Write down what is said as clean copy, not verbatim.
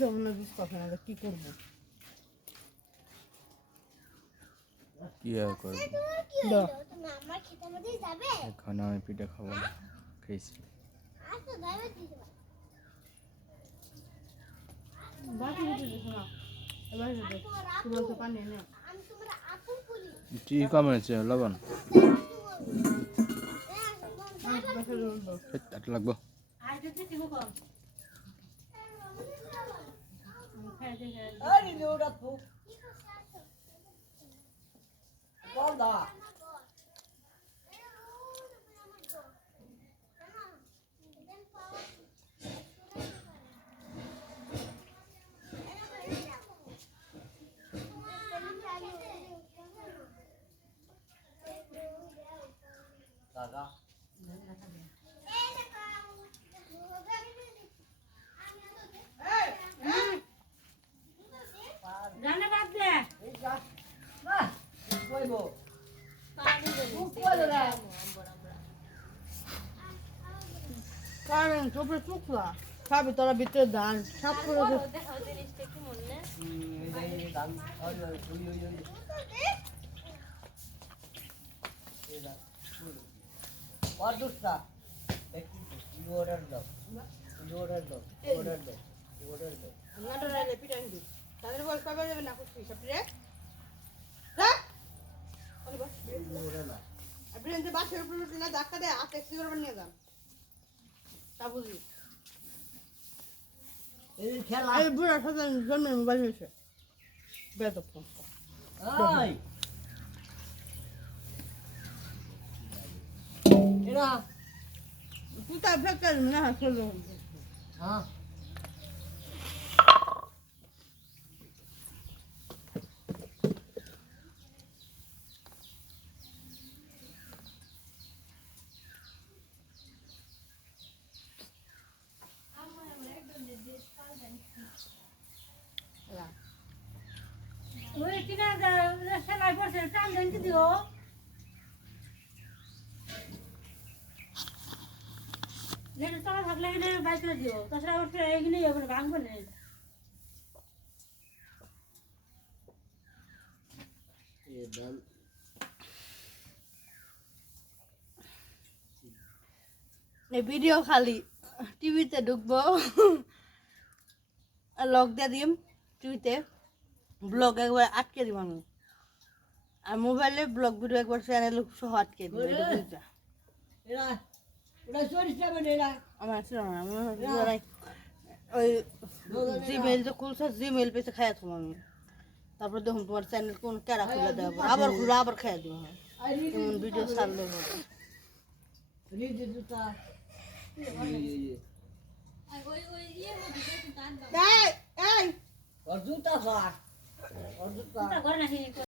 Jamuna juice coffee না কি করব কি আর করব আমার খেতে মধ্যে যাবে এখন আমি পিঠা খাবো না খেয়েছি আচ্ছা দাইবা দিতে পার বাকি দিতে না এবার দিতে তোমার তো পানি না আমি তোমার আপু বলি কি কমেছে লবণ আট লাগবো আর যদি দিব কম আরে লোড়া তো বলদা দাদা জানে বাদ দে এই যা না কইবো পানি দে কারণ তোপরে টুকরা খাবি তোরা ভিতরে দান সব করে দেখাও জিনিসটা কি মনে এই দাম ওই এই দা और दूसरा देखिए ऑर्डर दो ऑर्डर दो ऑर्डर दो ऑर्डर दो নাটো রাইলে পিটান দি তাদের বল কবে যাবে না খুশি সব রে হ্যাঁ ওরে বস ऑर्डर ना আপনি যে বাসের উপর উঠে না ধাক্কা দেয় হাতে ট্যাক্সি করে নিয়ে যান তা বুঝি এই খেলা এই বুড়া সাথে জন্মের মোবাইল হয়েছে বেদব ফোন ওই এরা পুতা ফেকার না চলো হ্যাঁ ওই কিনা সেলাই পড়ছে টান দেন কি দিও যেটা চলা থাকলে এখানে বাইক করে দিও তাছাড়া ওর এখানে ওখানে ভাঙবো না ये दाल এই ভিডিও খালি টিভিতে ঢুকবো লক দিয়ে দিম টিভিতে ব্লগ একবার আটকে দিব আমি আর মোবাইলে ব্লগ ভিডিও একবার চ্যানেল সহ আটকে দিব এটা বুঝা এরা এরা চোরিস যাবে না এরা আমার ছিল না আমার ওই জিমেইল তো খুলছে জিমেইল পেছে খাইয়া তোমার আমি তারপর দেখুন তোমার চ্যানেল কোন কেরা খুলে দেবো আবার খুলে আবার খাইয়া দিব এমন ভিডিও ছাড়লে হবে রিদি দুটা ওই ওই ইয়ে মধ্যে টান দাও এই এই और जूता सार और जूता ঘরে নাকি